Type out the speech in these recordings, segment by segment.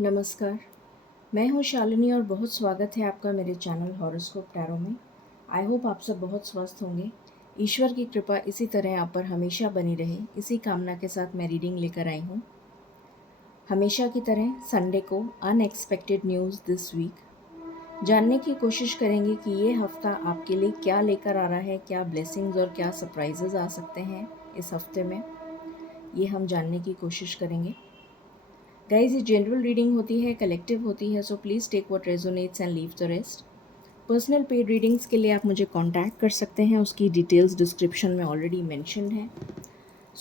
नमस्कार, मैं हूँ शालिनी और बहुत स्वागत है आपका मेरे चैनल हॉरोस्कोप टैरो में। आई होप आप सब बहुत स्वस्थ होंगे। ईश्वर की कृपा इसी तरह आप पर हमेशा बनी रहे, इसी कामना के साथ मैं रीडिंग लेकर आई हूँ। हमेशा की तरह संडे को अनएक्सपेक्टेड न्यूज़ दिस वीक जानने की कोशिश करेंगे कि ये हफ्ता आपके लिए क्या लेकर आ रहा है, क्या ब्लेसिंग्स और क्या सरप्राइजेज आ सकते हैं इस हफ्ते में, ये हम जानने की कोशिश करेंगे। गाइज, ये जनरल रीडिंग होती है, कलेक्टिव होती है, so please take what resonates and leave the rest. Personal paid readings के लिए आप मुझे कांटेक्ट कर सकते हैं, उसकी डिटेल्स डिस्क्रिप्शन में ऑलरेडी मेंशन है।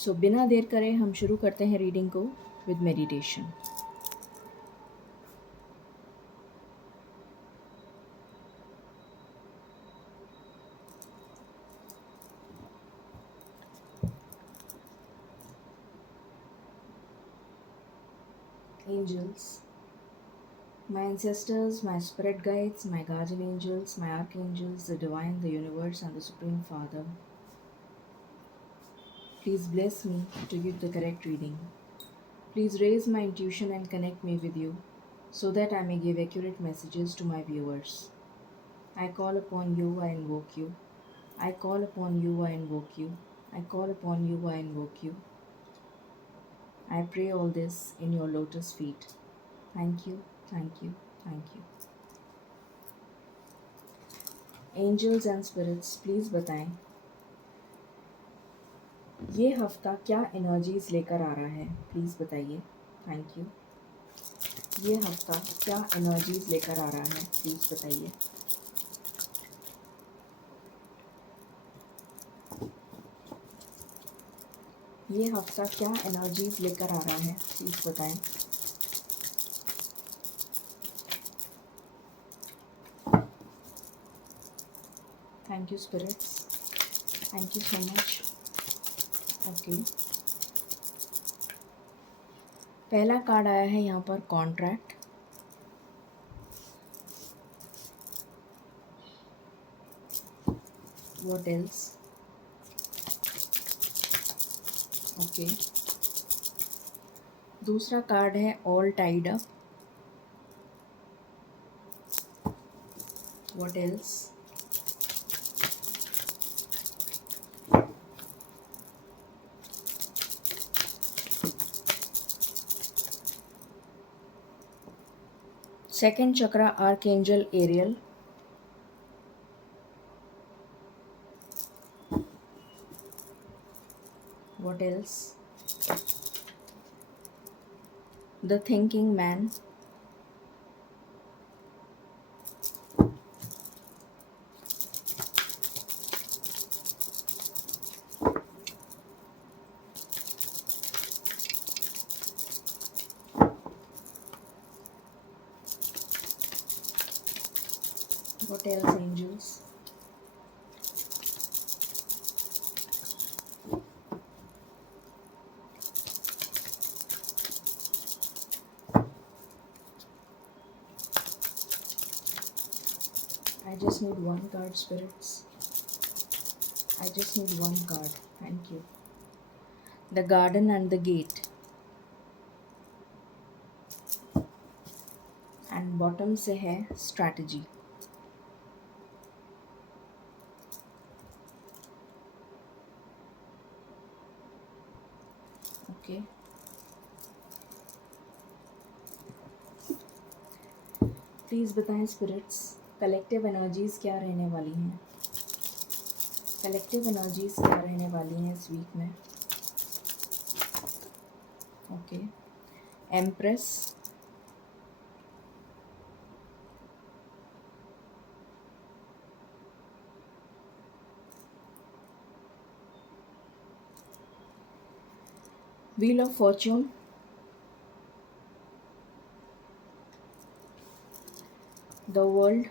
सो बिना देर करे हम शुरू करते हैं रीडिंग को with meditation. Angels, my ancestors, my spirit guides, my guardian angels, my archangels, the divine, the universe, and the Supreme Father, please bless me to give the correct reading. Please raise my intuition and connect me with you so that I may give accurate messages to my viewers. I call upon you, I invoke you. I call upon you, I invoke you. I call upon you, I invoke you. I pray all this in your lotus feet. Thank you, thank you, thank you. Angels and spirits, please बताएं ये हफ्ता क्या energies लेकर आ रहा है, please बताइए। Thank you. ये हफ्ता क्या एनर्जीज लेकर आ रहा है, प्लीज़ बताइए। ये हफ्ता क्या एनर्जीज लेकर आ रहा है, प्लीज़ बताएं। Thank you spirits, thank you so much. Okay, पहला कार्ड आया है यहाँ पर कॉन्ट्रैक्ट। What else? ओके, दूसरा कार्ड है all tied up. What else? Second chakra archangel Ariel. What else? The thinking man. What else, angels? I just need one card, spirits. I just need one card. Thank you. The garden and the gate. And bottom से है strategy. Okay. Please बताएं spirits, collective energies क्या रहने वाली हैं? Collective energies क्या रहने वाली हैं इस वीक में? Okay, Empress, wheel of fortune, the world,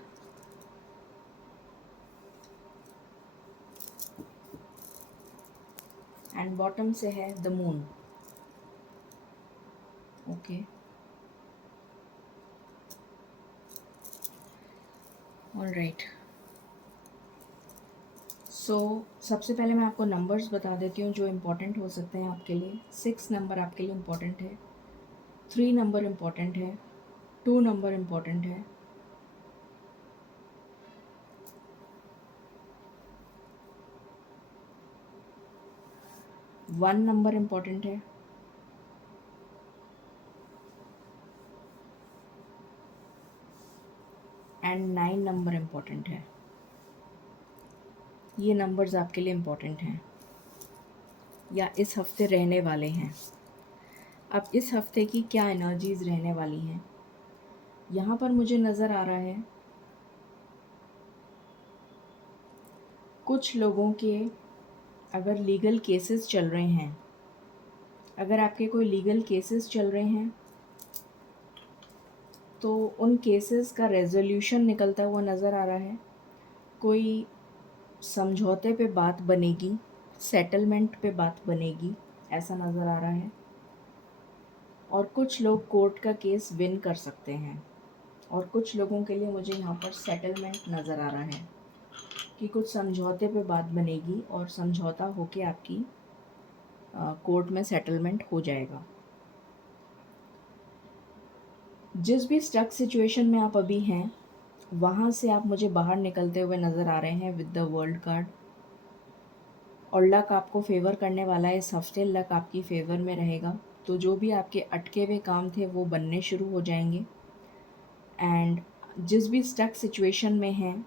and bottom से है the moon. Okay, alright. So सबसे पहले मैं आपको नंबर्स बता देती हूँ जो इम्पोर्टेंट हो सकते हैं आपके लिए। 6 नंबर आपके लिए इम्पोर्टेंट है, 3 नंबर इम्पोर्टेंट है, 2 नंबर इम्पोर्टेंट है, 1 नंबर इम्पोर्टेंट है, एंड 9 नंबर इम्पोर्टेंट है। ये नंबर्स आपके लिए इम्पोर्टेंट हैं या इस हफ्ते रहने वाले हैं। अब इस हफ्ते की क्या एनर्जीज़ रहने वाली हैं, यहाँ पर मुझे नज़र आ रहा है कुछ लोगों के अगर लीगल केसेस चल रहे हैं, अगर आपके कोई लीगल केसेस चल रहे हैं तो उन केसेस का रेज़ोल्यूशन निकलता हुआ नज़र आ रहा है। कोई समझौते पे बात बनेगी, सेटलमेंट पे बात बनेगी, ऐसा नज़र आ रहा है। और कुछ लोग कोर्ट का केस विन कर सकते हैं और कुछ लोगों के लिए मुझे यहाँ पर सेटलमेंट नज़र आ रहा है कि कुछ समझौते पे बात बनेगी और समझौता होके आपकी कोर्ट में सेटलमेंट हो जाएगा। जिस भी स्टक सिचुएशन में आप अभी हैं वहाँ से आप मुझे बाहर निकलते हुए नज़र आ रहे हैं विद द वर्ल्ड कार्ड। और लक आपको फेवर करने वाला है इस हफ्ते, लक आपकी फेवर में रहेगा। तो जो भी आपके अटके हुए काम थे वो बनने शुरू हो जाएंगे। एंड जिस भी स्टक सिचुएशन में हैं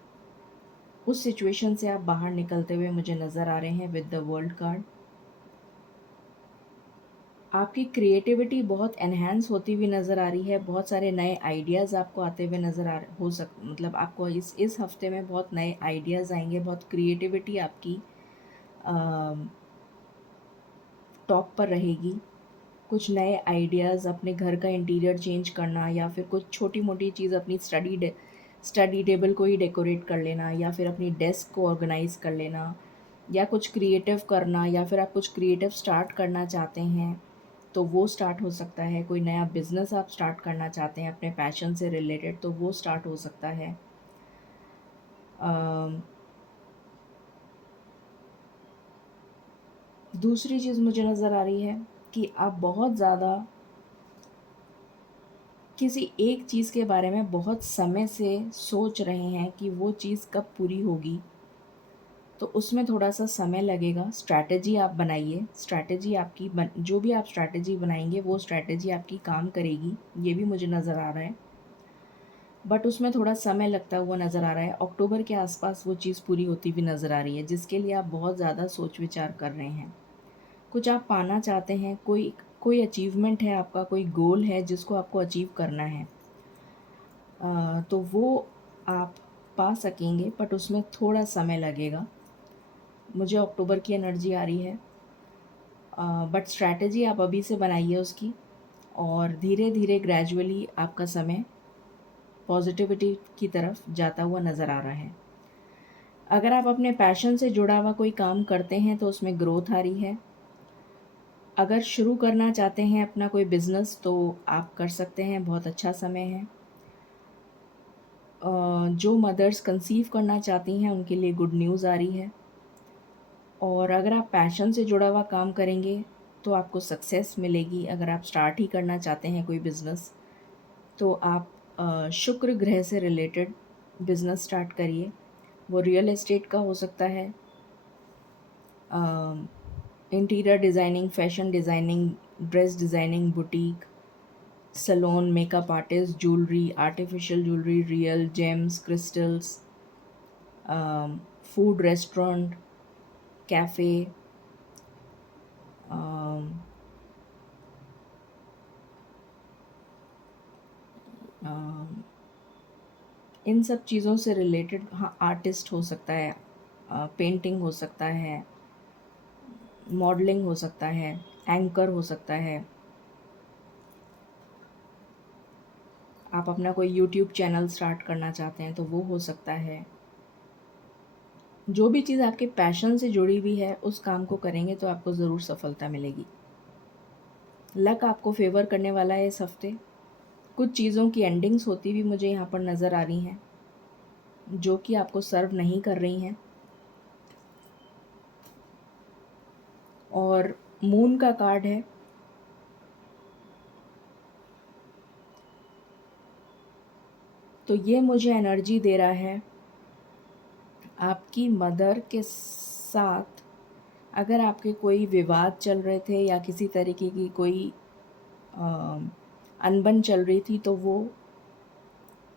उस सिचुएशन से आप बाहर निकलते हुए मुझे नज़र आ रहे हैं विद द वर्ल्ड कार्ड। आपकी क्रिएटिविटी बहुत एनहेंस होती हुई नज़र आ रही है, बहुत सारे नए आइडियाज़ आपको आते हुए नज़र आ हो सक मतलब आपको इस हफ्ते में बहुत नए आइडियाज़ आएंगे, बहुत क्रिएटिविटी आपकी टॉप पर रहेगी। कुछ नए आइडियाज़, अपने घर का इंटीरियर चेंज करना या फिर कुछ छोटी मोटी चीज़, अपनी स्टडी टेबल को ही डेकोरेट कर लेना या फिर अपनी डेस्क को ऑर्गेनाइज़ कर लेना या कुछ क्रिएटिव करना, या फिर आप कुछ क्रिएटिव स्टार्ट करना चाहते हैं तो वो स्टार्ट हो सकता है। कोई नया बिज़नेस आप स्टार्ट करना चाहते हैं अपने पैशन से रिलेटेड तो वो स्टार्ट हो सकता है। दूसरी चीज़ मुझे नज़र आ रही है कि आप बहुत ज़्यादा किसी एक चीज़ के बारे में बहुत समय से सोच रहे हैं कि वो चीज़ कब पूरी होगी, तो उसमें थोड़ा सा समय लगेगा। स्ट्रैटेजी आप बनाइए, स्ट्रैटेजी आपकी जो भी आप स्ट्रैटेजी बनाएंगे वो स्ट्रैटेजी आपकी काम करेगी, ये भी मुझे नज़र आ रहा है। बट उसमें थोड़ा समय लगता हुआ नज़र आ रहा है। अक्टूबर के आसपास वो चीज़ पूरी होती हुई नज़र आ रही है जिसके लिए आप बहुत ज़्यादा सोच विचार कर रहे हैं। कुछ आप पाना चाहते हैं, कोई कोई अचीवमेंट है आपका, कोई गोल है जिसको आपको अचीव करना है, तो वो आप पा सकेंगे बट उसमें थोड़ा समय लगेगा। मुझे अक्टूबर की एनर्जी आ रही है, बट स्ट्रैटेजी आप अभी से बनाइए उसकी और धीरे धीरे ग्रेजुअली आपका समय पॉजिटिविटी की तरफ जाता हुआ नज़र आ रहा है। अगर आप अपने पैशन से जुड़ा हुआ कोई काम करते हैं तो उसमें ग्रोथ आ रही है। अगर शुरू करना चाहते हैं अपना कोई बिज़नेस तो आप कर सकते हैं, बहुत अच्छा समय है। जो मदर्स कंसीव करना चाहती हैं उनके लिए गुड न्यूज़ आ रही है। और अगर आप पैशन से जुड़ा हुआ काम करेंगे तो आपको सक्सेस मिलेगी। अगर आप स्टार्ट ही करना चाहते हैं कोई बिज़नेस तो आप शुक्र ग्रह से रिलेटेड बिज़नेस स्टार्ट करिए। वो रियल एस्टेट का हो सकता है, interior designing, fashion designing, dress designing, boutique, salon, makeup artist, jewellery, artificial jewellery, real gems, crystals, food restaurant, cafe, इन सब चीज़ों से रिलेटेड। हाँ, आर्टिस्ट हो सकता है, पेंटिंग हो सकता है, मॉडलिंग हो सकता है, एंकर हो सकता है। आप अपना कोई यूट्यूब चैनल स्टार्ट करना चाहते हैं तो वो हो सकता है। जो भी चीज़ आपके पैशन से जुड़ी हुई है उस काम को करेंगे तो आपको ज़रूर सफलता मिलेगी। लक आपको फेवर करने वाला है इस हफ्ते। कुछ चीज़ों की एंडिंग्स होती हुई मुझे यहाँ पर नज़र आ रही हैं जो कि आपको सर्व नहीं कर रही हैं। और मून का कार्ड है। तो ये मुझे एनर्जी दे रहा है आपकी मदर के साथ अगर आपके कोई विवाद चल रहे थे या किसी तरीके की कोई अनबन चल रही थी तो वो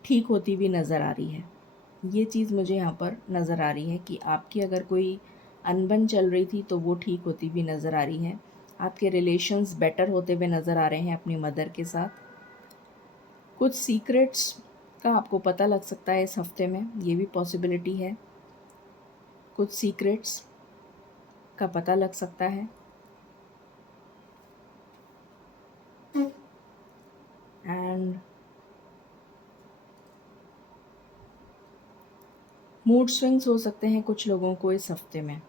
ठीक होती हुई नज़र आ रही है। ये चीज़ मुझे यहाँ पर नज़र आ रही है कि आपकी अगर कोई अनबन चल रही थी तो वो ठीक होती हुई नज़र आ रही है। आपके रिलेशंस बेटर होते हुए नज़र आ रहे हैं अपनी मदर के साथ। कुछ सीक्रेट्स का आपको पता लग सकता है इस हफ्ते में, ये भी पॉसिबिलिटी है। कुछ सीक्रेट्स का पता लग सकता है। एंड मूड स्विंग्स हो सकते हैं कुछ लोगों को इस हफ्ते में,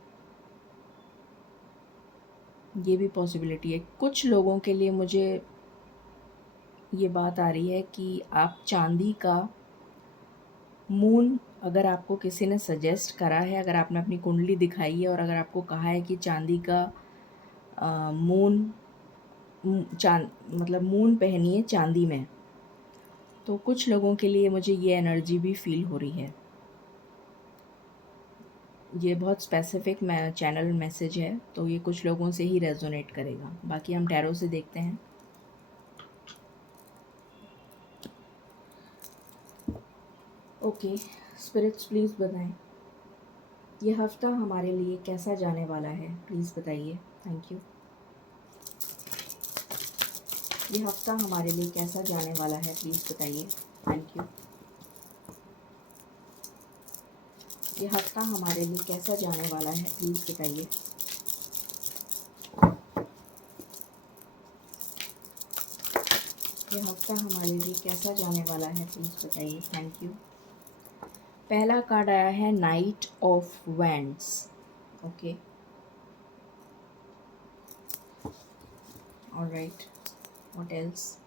ये भी पॉसिबिलिटी है। कुछ लोगों के लिए मुझे ये बात आ रही है कि आप चांदी का मून, अगर आपको किसी ने सजेस्ट करा है, अगर आपने अपनी कुंडली दिखाई है और अगर आपको कहा है कि चांदी का मून मतलब मून पहनिए चांदी में, तो कुछ लोगों के लिए मुझे ये एनर्जी भी फील हो रही है। ये बहुत स्पेसिफिक चैनल मैसेज है, तो ये कुछ लोगों से ही रेजोनेट करेगा। बाकी हम टैरो से देखते हैं। ओके स्पिरिट्स, प्लीज़ बताएं ये हफ्ता हमारे लिए कैसा जाने वाला है, प्लीज़ बताइए। Thank you. ये हफ्ता हमारे लिए कैसा जाने वाला है, प्लीज़ बताइए। Thank you. ये हफ्ता हमारे लिए कैसा जाने वाला है, प्लीज़ बताइए। ये हफ्ता हमारे लिए कैसा जाने वाला है, प्लीज़ बताइए। Thank you. पहला कार्ड आया है night of wands. Okay, alright, what else?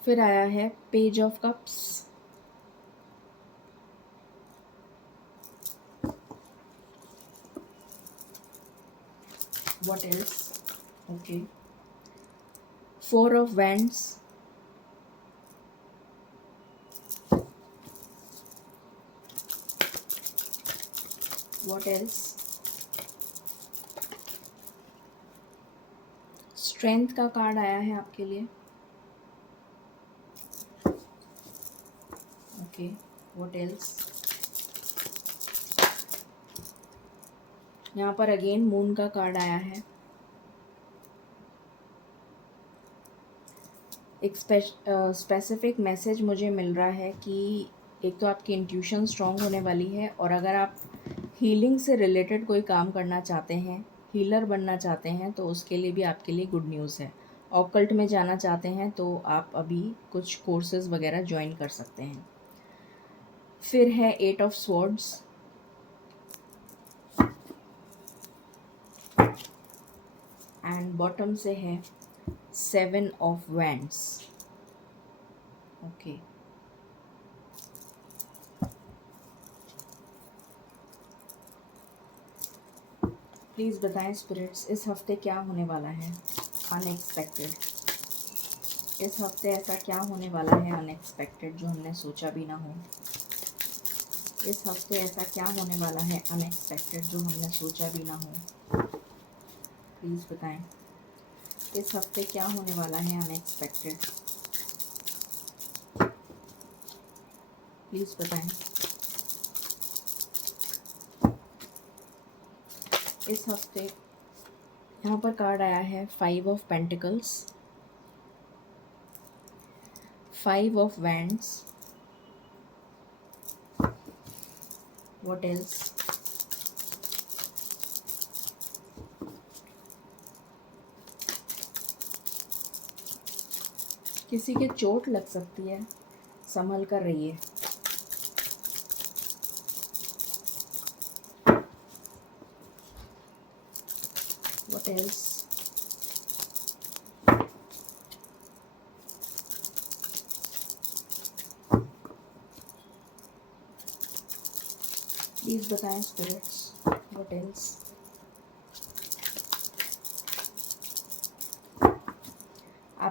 फिर आया है page of cups. What else? Okay, four of wands. What else? Strength का कार्ड आया है आपके लिए। Okay, what else? यहाँ पर अगेन मून का कार्ड आया है। एक स्पेसिफिक मैसेज मुझे मिल रहा है कि एक तो आपकी इंट्यूशन स्ट्रांग होने वाली है, और अगर आप हीलिंग से रिलेटेड कोई काम करना चाहते हैं, हीलर बनना चाहते हैं, तो उसके लिए भी आपके लिए गुड न्यूज़ है। ऑकल्ट में जाना चाहते हैं तो आप अभी कुछ कोर्सेज वगैरह ज्वाइन कर सकते हैं। फिर है eight of swords. And bottom से है seven of wands. Okay, please बताएं स्पिरिट्स इस हफ्ते क्या होने वाला है अनएक्सपेक्टेड। इस हफ्ते ऐसा क्या होने वाला है अनएक्सपेक्टेड जो हमने सोचा भी ना हो। इस हफ्ते ऐसा क्या होने वाला है अनएक्सपेक्टेड जो हमने सोचा भी ना हो। प्लीज़ बताएं इस हफ्ते क्या होने वाला है अनएक्सपेक्टेड। प्लीज़ बताएं इस हफ्ते। यहाँ पर कार्ड आया है five of pentacles, five of wands. What else? किसी के चोट लग सकती है, संभल कर रहिए। What else? प्लीज़ बताएं स्पिरिट्स व्हाट एल्स।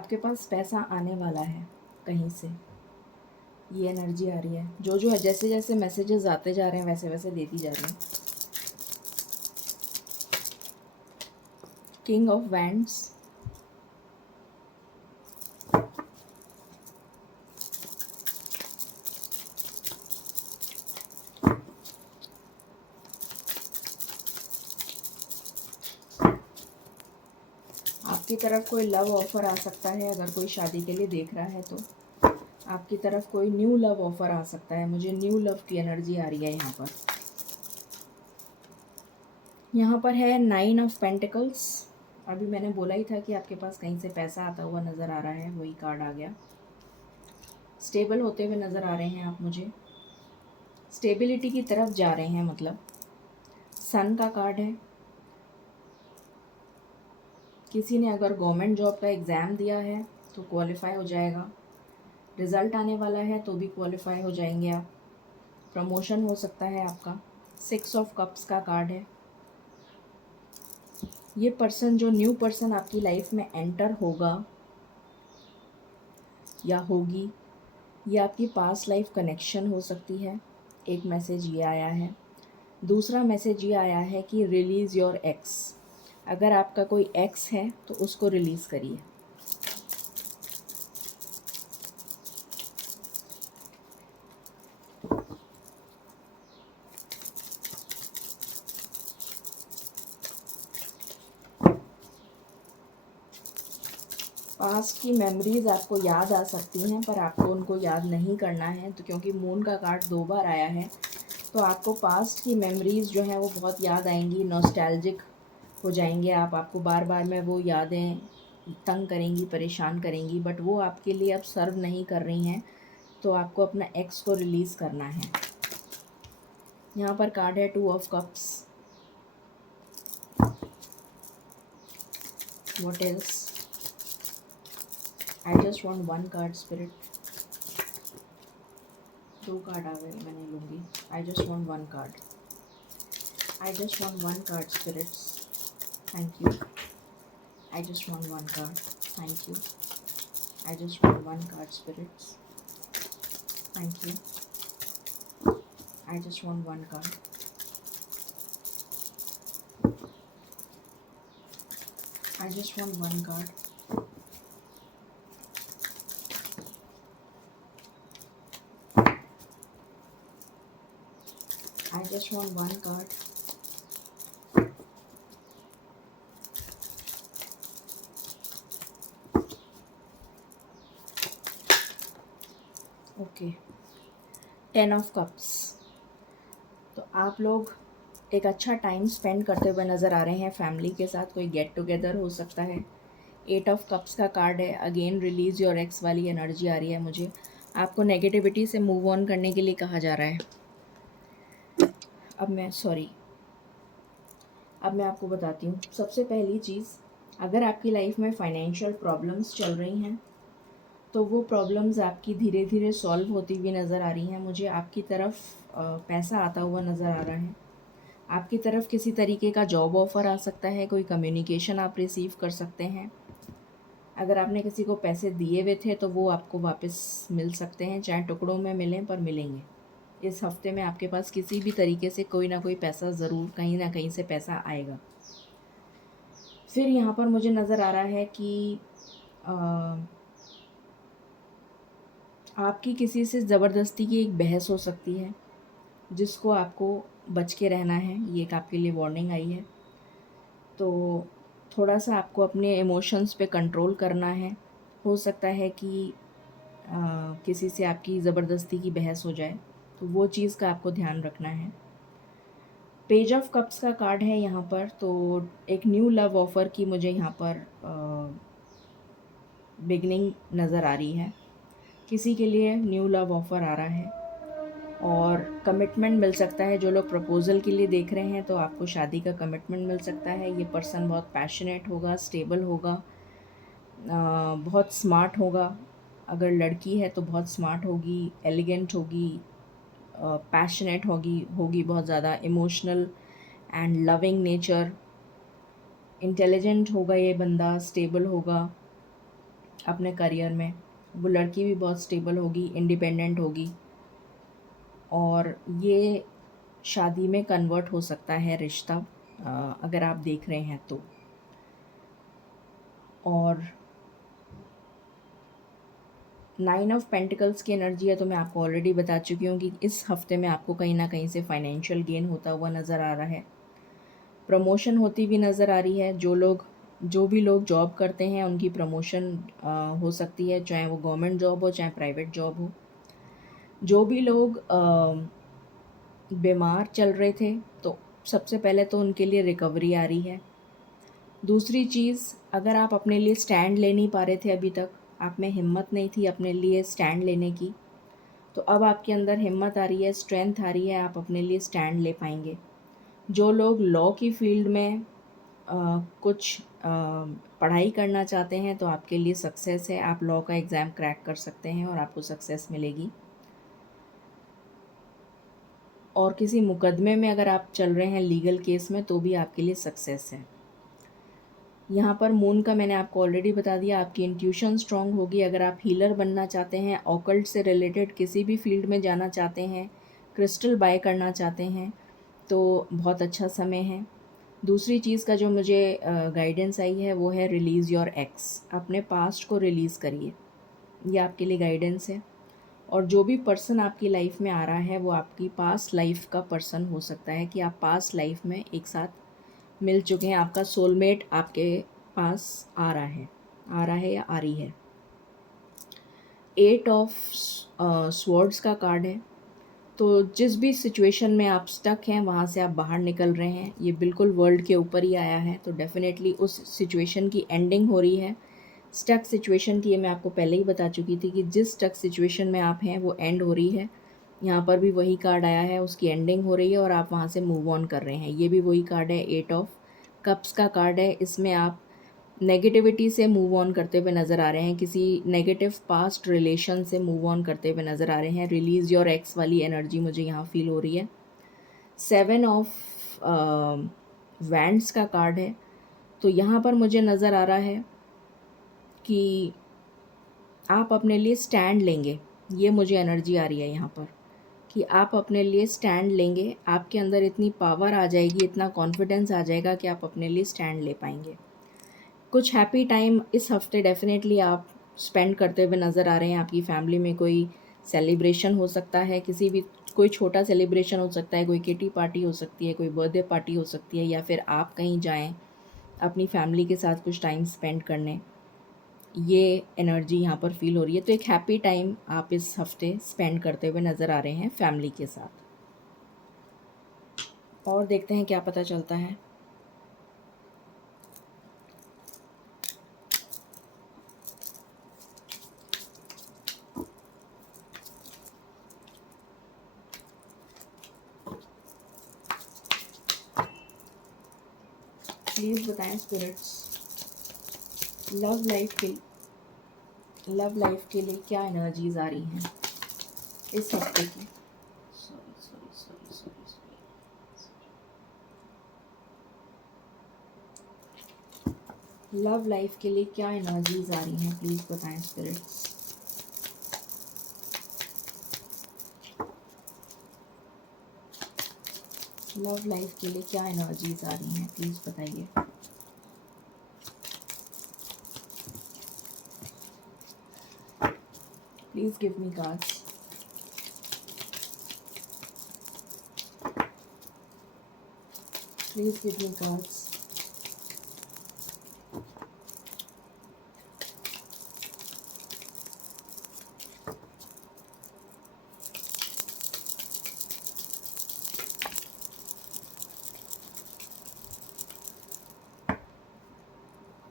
आपके पास पैसा आने वाला है कहीं से, ये एनर्जी आ रही है। जो जो जैसे जैसे मैसेजेस आते जा रहे हैं वैसे वैसे देती जा रही हैं। किंग ऑफ वैंड्स, आपकी तरफ कोई लव ऑफ़र आ सकता है। अगर कोई शादी के लिए देख रहा है तो आपकी तरफ कोई न्यू लव ऑफ़र आ सकता है। मुझे न्यू लव की एनर्जी आ रही है यहाँ पर। यहाँ पर है 9 ऑफ पेंटिकल्स। अभी मैंने बोला ही था कि आपके पास कहीं से पैसा आता हुआ नज़र आ रहा है, वही कार्ड आ गया। स्टेबल होते हुए नज़र आ रहे हैं आप मुझे, स्टेबिलिटी की तरफ जा रहे हैं। मतलब सन का कार्ड है। किसी ने अगर गवर्नमेंट जॉब का एग्ज़ाम दिया है तो क्वालिफाई हो जाएगा। रिज़ल्ट आने वाला है तो भी क्वालिफाई हो जाएंगे आप। प्रमोशन हो सकता है आपका। 6 ऑफ कप्स का कार्ड है। ये पर्सन, जो न्यू पर्सन आपकी लाइफ में एंटर होगा या होगी, ये आपकी पास्ट लाइफ कनेक्शन हो सकती है। एक मैसेज ये आया है। दूसरा मैसेज ये आया है कि रिलीज़ योर एक्स। अगर आपका कोई एक्स है तो उसको रिलीज़ करिए। पास्ट की मेमोरीज़ आपको याद आ सकती हैं पर आपको उनको याद नहीं करना है। तो क्योंकि मून का कार्ड 2 बार आया है तो आपको पास्ट की मेमोरीज़ जो हैं वो बहुत याद आएंगी, नॉस्टैल्जिक हो जाएंगे आप। आपको बार बार में वो यादें तंग करेंगी, परेशान करेंगी, बट वो आपके लिए अब सर्व नहीं कर रही हैं। तो आपको अपना एक्स को रिलीज़ करना है। यहाँ पर कार्ड है 2 of cups. What else? I just want one card spirit. 2 card आ गए, मैं नहीं लूँगी। I just want one card. I just want one card spirits, thank you. I just want one card, thank you. I just want one card spirits, thank you. I just want one card. I just want one card. I just want one card. Okay, 10 of cups. तो आप लोग एक अच्छा time spend करते हुए नज़र आ रहे हैं फैमिली के साथ। कोई गेट टुगेदर हो सकता है। 8 ऑफ कप्स का कार्ड है। अगेन रिलीज़ योर एक्स वाली एनर्जी आ रही है मुझे। आपको नेगेटिविटी से मूव ऑन करने के लिए कहा जा रहा है। अब मैं आपको बताती हूँ। सबसे पहली चीज़, अगर आपकी लाइफ में फाइनेंशियल प्रॉब्लम्स चल रही हैं तो वो प्रॉब्लम्स आपकी धीरे धीरे सॉल्व होती हुई नज़र आ रही हैं। मुझे आपकी तरफ पैसा आता हुआ नज़र आ रहा है। आपकी तरफ किसी तरीके का जॉब ऑफ़र आ सकता है। कोई कम्युनिकेशन आप रिसीव कर सकते हैं। अगर आपने किसी को पैसे दिए हुए थे तो वो आपको वापस मिल सकते हैं, चाहे टुकड़ों में मिलें पर मिलेंगे। इस हफ्ते में आपके पास किसी भी तरीके से कोई ना कोई पैसा ज़रूर, कहीं ना कहीं से पैसा आएगा। फिर यहाँ पर मुझे नज़र आ रहा है कि आपकी किसी से ज़बरदस्ती की एक बहस हो सकती है जिसको आपको बच के रहना है। ये एक आपके लिए वार्निंग आई है। तो थोड़ा सा आपको अपने इमोशंस पे कंट्रोल करना है। हो सकता है कि किसी से आपकी ज़बरदस्ती की बहस हो जाए, तो वो चीज़ का आपको ध्यान रखना है। पेज ऑफ कप्स का कार्ड है यहाँ पर। तो एक न्यू लव ऑफ़र की मुझे यहाँ पर बिगनिंग नज़र आ रही है। किसी के लिए न्यू लव ऑफ़र आ रहा है और कमिटमेंट मिल सकता है। जो लोग प्रपोज़ल के लिए देख रहे हैं तो आपको शादी का कमिटमेंट मिल सकता है। ये पर्सन बहुत पैशनेट होगा, स्टेबल होगा, बहुत स्मार्ट होगा। अगर लड़की है तो बहुत स्मार्ट होगी, एलिगेंट होगी, पैशनेट होगी बहुत ज़्यादा, emotional and loving nature, intelligent होगा ये बंदा, स्टेबल होगा, अपने करियर में। वो लड़की भी बहुत स्टेबल होगी, इंडिपेंडेंट होगी, और ये शादी में कन्वर्ट हो सकता है रिश्ता, अगर आप देख रहे हैं तो। और 9 ऑफ पेंटिकल्स की एनर्जी है, तो मैं आपको ऑलरेडी बता चुकी हूँ कि इस हफ्ते में आपको कहीं ना कहीं से फाइनेंशियल गेन होता हुआ नज़र आ रहा है, प्रमोशन होती भी नज़र आ रही है। जो भी लोग जॉब करते हैं उनकी प्रमोशन हो सकती है, चाहे वो गवर्नमेंट जॉब हो चाहे प्राइवेट जॉब हो। जो भी लोग बीमार चल रहे थे, तो सबसे पहले तो उनके लिए रिकवरी आ रही है। दूसरी चीज़, अगर आप अपने लिए स्टैंड ले नहीं पा रहे थे अभी तक, आप में हिम्मत नहीं थी अपने लिए स्टैंड लेने की, तो अब आपके अंदर हिम्मत आ रही है, स्ट्रेंथ आ रही है, आप अपने लिए स्टैंड ले पाएंगे। जो लोग लॉ की फील्ड में कुछ पढ़ाई करना चाहते हैं, तो आपके लिए सक्सेस है, आप लॉ का एग्ज़ाम क्रैक कर सकते हैं और आपको सक्सेस मिलेगी। और किसी मुकदमे में अगर आप चल रहे हैं लीगल केस में, तो भी आपके लिए सक्सेस है। यहाँ पर मून का मैंने आपको ऑलरेडी बता दिया, आपकी इंट्यूशन स्ट्रांग होगी। अगर आप हीलर बनना चाहते हैं, ऑकल्ट से रिलेटेड किसी भी फील्ड में जाना चाहते हैं, क्रिस्टल बाय करना चाहते हैं, तो बहुत अच्छा समय है। दूसरी चीज़ का जो मुझे गाइडेंस आई है वो है रिलीज़ योर एक्स, अपने पास्ट को रिलीज़ करिए, ये आपके लिए गाइडेंस है। और जो भी पर्सन आपकी लाइफ में आ रहा है वो आपकी पास्ट लाइफ का पर्सन हो सकता है, कि आप पास्ट लाइफ में एक साथ मिल चुके हैं, आपका सोलमेट आपके पास आ रहा है या आ रही है। 8 ऑफ स्वॉर्ड्स का कार्ड है, तो जिस भी सिचुएशन में आप स्टक हैं वहाँ से आप बाहर निकल रहे हैं। ये बिल्कुल वर्ल्ड के ऊपर ही आया है, तो डेफिनेटली उस सिचुएशन की एंडिंग हो रही है। स्टक सिचुएशन की ये मैं आपको पहले ही बता चुकी थी कि जिस स्टक सिचुएशन में आप हैं वो एंड हो रही है। यहाँ पर भी वही कार्ड आया है, उसकी एंडिंग हो रही है और आप वहाँ से मूव ऑन कर रहे हैं। ये भी वही कार्ड है, 8 ऑफ कप्स का कार्ड है। इसमें आप नेगेटिविटी से मूव ऑन करते हुए नज़र आ रहे हैं, किसी नेगेटिव पास्ट रिलेशन से मूव ऑन करते हुए नज़र आ रहे हैं। रिलीज़ योर एक्स वाली एनर्जी मुझे यहाँ फील हो रही है। 7 ऑफ वैंड्स का कार्ड है, तो यहाँ पर मुझे नज़र आ रहा है कि आप अपने लिए स्टैंड लेंगे। ये मुझे एनर्जी आ रही है यहाँ पर कि आप अपने लिए स्टैंड लेंगे। आपके अंदर इतनी पावर आ जाएगी, इतना कॉन्फिडेंस आ जाएगा कि आप अपने लिए स्टैंड ले पाएंगे। कुछ हैप्पी टाइम इस हफ्ते डेफिनेटली आप स्पेंड करते हुए नज़र आ रहे हैं। आपकी फैमिली में कोई सेलिब्रेशन हो सकता है, कोई छोटा सेलिब्रेशन हो सकता है, कोई किटी पार्टी हो सकती है, कोई बर्थडे पार्टी हो सकती है, या फिर आप कहीं जाएं अपनी फैमिली के साथ कुछ टाइम स्पेंड करने। ये एनर्जी यहाँ पर फील हो रही है, तो एक हैप्पी टाइम आप इस हफ्ते स्पेंड करते हुए नज़र आ रहे हैं फैमिली के साथ। और देखते हैं क्या पता चलता है। प्लीज़ बताएं स्पिरिट्स, लव लाइफ के लिए क्या एनर्जीज आ रही हैं इस हफ्ते की। लव लाइफ के लिए क्या एनर्जीज आ रही हैं, प्लीज़ बताएं स्पिरिट्स। लव लाइफ के लिए क्या एनर्जीज आ रही हैं, प्लीज़ बताइए। Please give me cards. Please give me cards.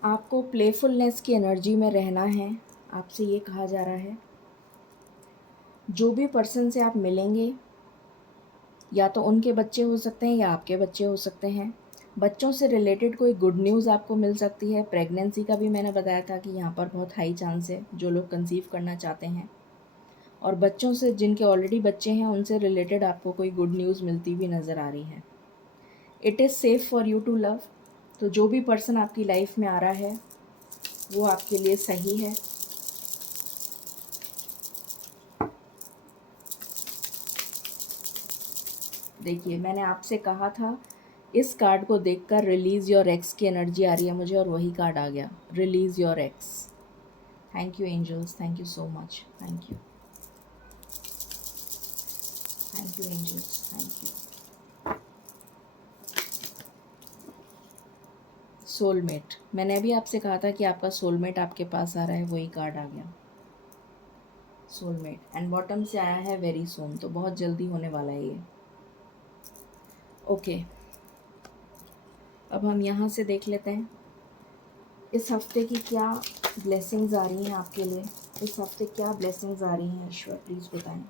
आपको प्लेफुलनेस की एनर्जी में रहना है, आपसे ये कहा जा रहा है। जो भी पर्सन से आप मिलेंगे, या तो उनके बच्चे हो सकते हैं या आपके बच्चे हो सकते हैं। बच्चों से रिलेटेड कोई गुड न्यूज़ आपको मिल सकती है। प्रेगनेंसी का भी मैंने बताया था कि यहाँ पर बहुत हाई चांस है, जो लोग कंसीव करना चाहते हैं। और बच्चों से, जिनके ऑलरेडी बच्चे हैं, उनसे रिलेटेड आपको कोई गुड न्यूज़ मिलती भी नज़र आ रही है। It is safe for you to love, तो जो भी पर्सन आपकी लाइफ में आ रहा है वो आपके लिए सही है। देखिए मैंने आपसे कहा था इस कार्ड को देखकर रिलीज़ योर एक्स की एनर्जी आ रही है मुझे, और वही कार्ड आ गया, release your ex. Thank you angels, thank you so much, thank you, thank you angels, thank you. Soulmate, मैंने अभी आपसे कहा था कि आपका सोलमेट आपके पास आ रहा है, वही कार्ड आ गया, सोलमेट। एंड बॉटम से आया है वेरी सून, तो बहुत जल्दी होने वाला है ये। ओके, अब हम यहाँ से देख लेते हैं इस हफ्ते की क्या ब्लेसिंग्स आ रही हैं आपके लिए। इस हफ्ते क्या ब्लेसिंग्स आ रही हैं ईश्वर, प्लीज़ बताएं।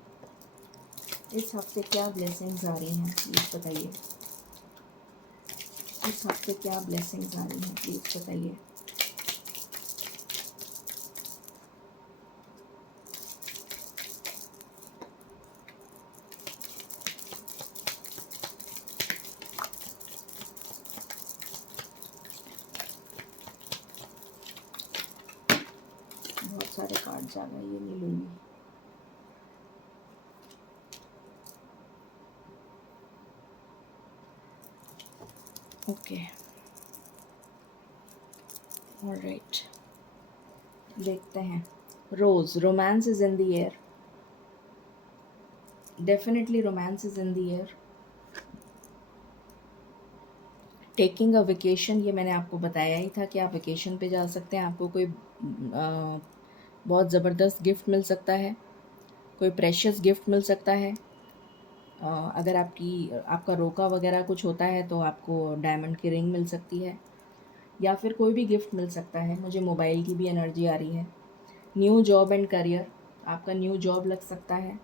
इस हफ्ते क्या ब्लेसिंग्स आ रही हैं, प्लीज़ बताइए। इस हफ्ते क्या ब्लेसिंग्स आ रही हैं, प्लीज़ बताइए। बहुत सारे कार्ड्स आ गए, ये नहीं लूँगी। ओके, ऑलराइट, देखते हैं। Rose, romance is in the air, definitely romance is in the air. Taking a vacation, ये मैंने आपको बताया ही था कि आप वेकेशन पे जा सकते हैं। आपको कोई बहुत ज़बरदस्त गिफ्ट मिल सकता है, कोई प्रेशियस गिफ्ट मिल सकता है। अगर आपका रोका वगैरह कुछ होता है तो आपको डायमंड की रिंग मिल सकती है, या फिर कोई भी गिफ्ट मिल सकता है। मुझे मोबाइल की भी एनर्जी आ रही है। न्यू जॉब एंड करियर, आपका न्यू जॉब लग सकता है।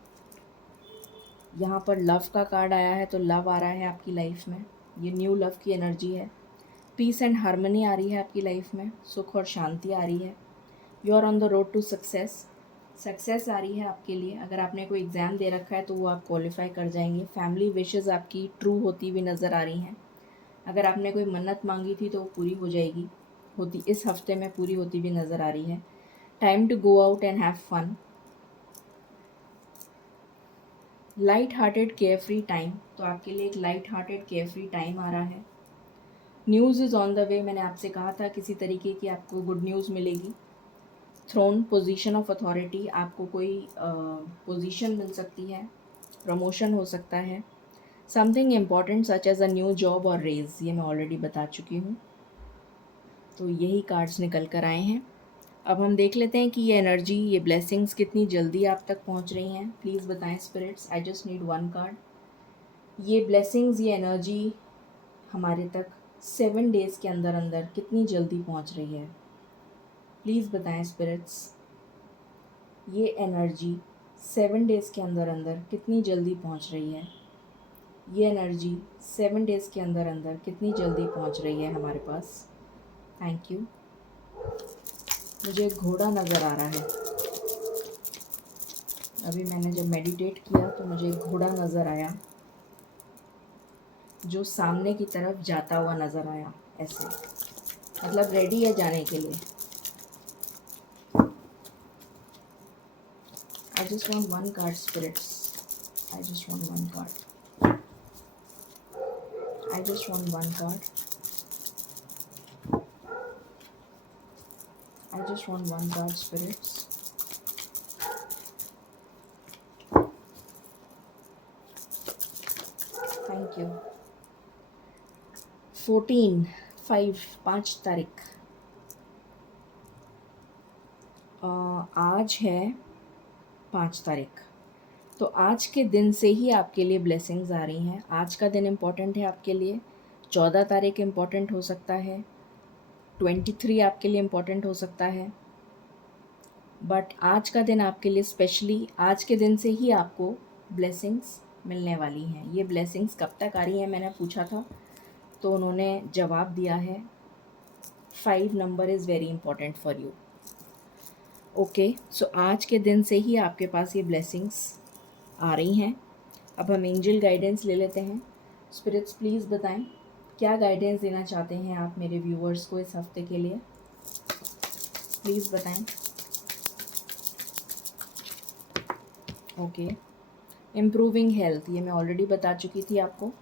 यहाँ पर लव का कार्ड आया है, तो लव आ रहा है आपकी लाइफ में, ये न्यू लव की एनर्जी है। पीस एंड हार्मनी आ रही है आपकी लाइफ में, सुख और शांति आ रही है। You are on the road to success, success आ रही है आपके लिए। अगर आपने कोई एग्ज़ाम दे रखा है तो वो आप क्वालिफाई कर जाएंगे। फैमिली विशेज़ आपकी ट्रू होती हुई नज़र आ रही हैं। अगर आपने कोई मन्नत मांगी थी तो वो पूरी हो जाएगी, इस हफ्ते में पूरी होती हुई नज़र आ रही है। Time to go out and have fun, light hearted care free time, तो आपके लिए एक light hearted care free time आ रहा है। News is on the way, मैंने आपसे कहा था किसी तरीके की आपको गुड न्यूज़ मिलेगी। थ्रोन, पोजीशन ऑफ अथॉरिटी, आपको कोई पोजीशन मिल सकती है, प्रमोशन हो सकता है। Something important such as a new job और रेज, ये मैं ऑलरेडी बता चुकी हूँ। तो यही कार्ड्स निकल कर आए हैं। अब हम देख लेते हैं कि ये एनर्जी, ये ब्लेसिंग्स कितनी जल्दी आप तक पहुँच रही हैं। प्लीज़ बताएं spirits, I just need one card. ये ब्लेसिंग्स, ये एनर्जी हमारे तक 7 डेज़ के अंदर अंदर कितनी जल्दी पहुँच रही है, प्लीज़ बताएं स्पिरिट्स। ये एनर्जी 7 डेज़ के अंदर अंदर कितनी जल्दी पहुँच रही है। ये एनर्जी 7 डेज़ के अंदर अंदर कितनी जल्दी पहुँच रही है हमारे पास। Thank you. मुझे एक घोड़ा नज़र आ रहा है। अभी मैंने जब मेडिटेट किया तो मुझे एक घोड़ा नज़र आया जो सामने की तरफ जाता हुआ नज़र आया, ऐसे, मतलब रेडी है जाने के लिए। I just want one card, spirits. I just want one card. I just want one card. I just want one card, spirits. Thank you. 5 तारीख, आज है 5 तारीख। तो आज के दिन से ही आपके लिए ब्लेसिंग्स आ रही हैं। आज का दिन इम्पॉर्टेंट है आपके लिए। 14 तारीख इम्पॉर्टेंट हो सकता है, 23 आपके लिए इम्पॉर्टेंट हो सकता है, बट आज का दिन आपके लिए स्पेशली, आज के दिन से ही आपको ब्लेसिंग्स मिलने वाली हैं। ये ब्लेसिंग्स कब तक आ रही हैं मैंने पूछा था, तो उन्होंने जवाब दिया है 5 number is very important for you. Okay, so आज के दिन से ही आपके पास ये ब्लेसिंग्स आ रही हैं। अब हम एंजल गाइडेंस ले लेते हैं। स्पिरिट्स प्लीज़ बताएं क्या गाइडेंस देना चाहते हैं आप मेरे व्यूवर्स को इस हफ्ते के लिए, प्लीज़ बताएं। ओके, इम्प्रूविंग हेल्थ, ये मैं ऑलरेडी बता चुकी थी आपको।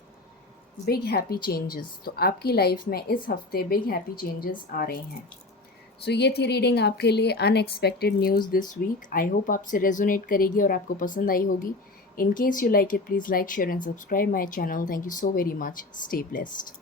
बिग हैप्पी चेंजेस, तो आपकी लाइफ में इस हफ्ते बिग हैप्पी चेंजेस आ रहे हैं। सो ये थी रीडिंग आपके लिए unexpected news this week. I hope आपसे रेजोनेट करेगी और आपको पसंद आई होगी। In case you like it, please like, share and subscribe my channel. Thank you so very much. Stay blessed.